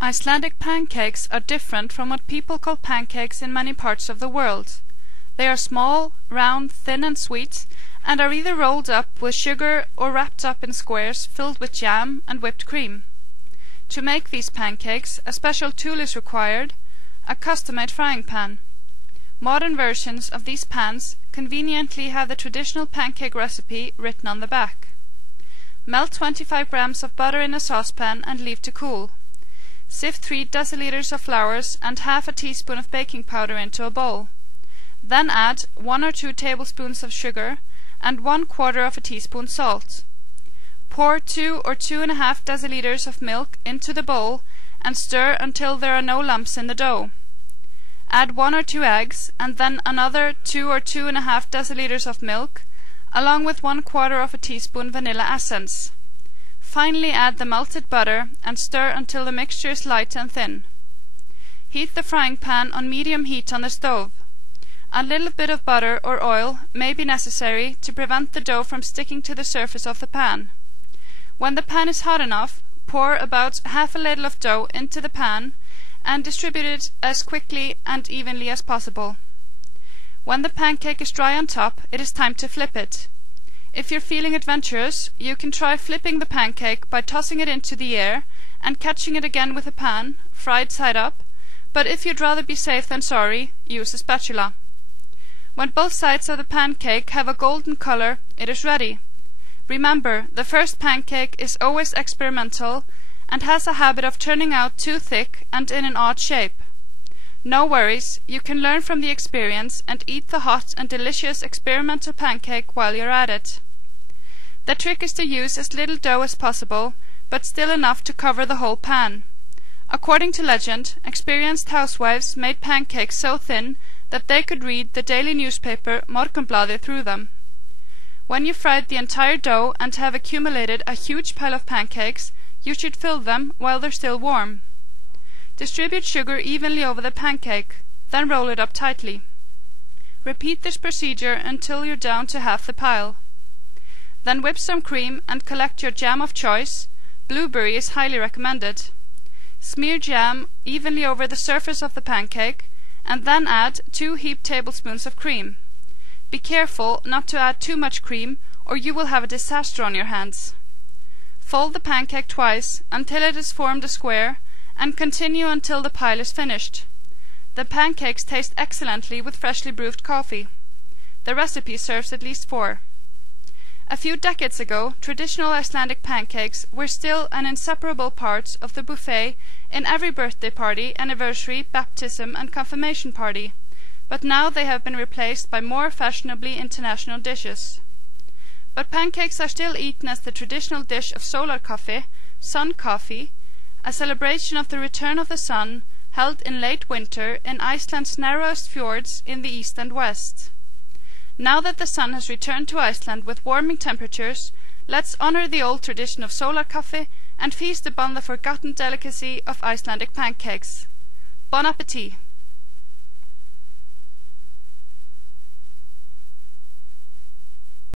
Icelandic pancakes are different from what people call pancakes in many parts of the world. They are small, round, thin and sweet, and are either rolled up with sugar or wrapped up in squares filled with jam and whipped cream. To make these pancakes, a special tool is required, a custom-made frying pan. Modern versions of these pans conveniently have the traditional pancake recipe written on the back. Melt 25 grams of butter in a saucepan and leave to cool. Sift 3 deciliters of flours and half a teaspoon of baking powder into a bowl. Then add 1 or 2 tablespoons of sugar and 1/4 of a teaspoon salt. Pour 2 or 2½ deciliters of milk into the bowl and stir until there are no lumps in the dough. Add 1 or 2 eggs and then another 2 or 2½ deciliters of milk, along with 1/4 of a teaspoon vanilla essence. Finally add the melted butter and stir until the mixture is light and thin. Heat the frying pan on medium heat on the stove. A little bit of butter or oil may be necessary to prevent the dough from sticking to the surface of the pan. When the pan is hot enough, pour about half a ladle of dough into the pan and distribute it as quickly and evenly as possible. When the pancake is dry on top, it is time to flip it. If you're feeling adventurous, you can try flipping the pancake by tossing it into the air and catching it again with a pan, fried side up, but if you'd rather be safe than sorry, use a spatula. When both sides of the pancake have a golden color, it is ready. Remember, the first pancake is always experimental and has a habit of turning out too thick and in an odd shape. No worries, you can learn from the experience and eat the hot and delicious experimental pancake while you're at it. The trick is to use as little dough as possible, but still enough to cover the whole pan. According to legend, experienced housewives made pancakes so thin that they could read the daily newspaper Morgunblaðið through them. When you've fried the entire dough and have accumulated a huge pile of pancakes, you should fill them while they're still warm. Distribute sugar evenly over the pancake, then roll it up tightly. Repeat this procedure until you're down to half the pile. Then whip some cream and collect your jam of choice. Blueberry is highly recommended. Smear jam evenly over the surface of the pancake and then add 2 heaped tablespoons of cream. Be careful not to add too much cream or you will have a disaster on your hands. Fold the pancake twice until it has formed a square and continue until the pile is finished. The pancakes taste excellently with freshly brewed coffee. The recipe serves at least 4. A few decades ago, traditional Icelandic pancakes were still an inseparable part of the buffet in every birthday party, anniversary, baptism and confirmation party, but now they have been replaced by more fashionably international dishes. But pancakes are still eaten as the traditional dish of sólarkaffi, sun coffee, a celebration of the return of the sun held in late winter in Iceland's narrowest fjords in the east and west. Now that the sun has returned to Iceland with warming temperatures, let's honor the old tradition of sólarkaffi and feast upon the forgotten delicacy of Icelandic pancakes. Bon appétit!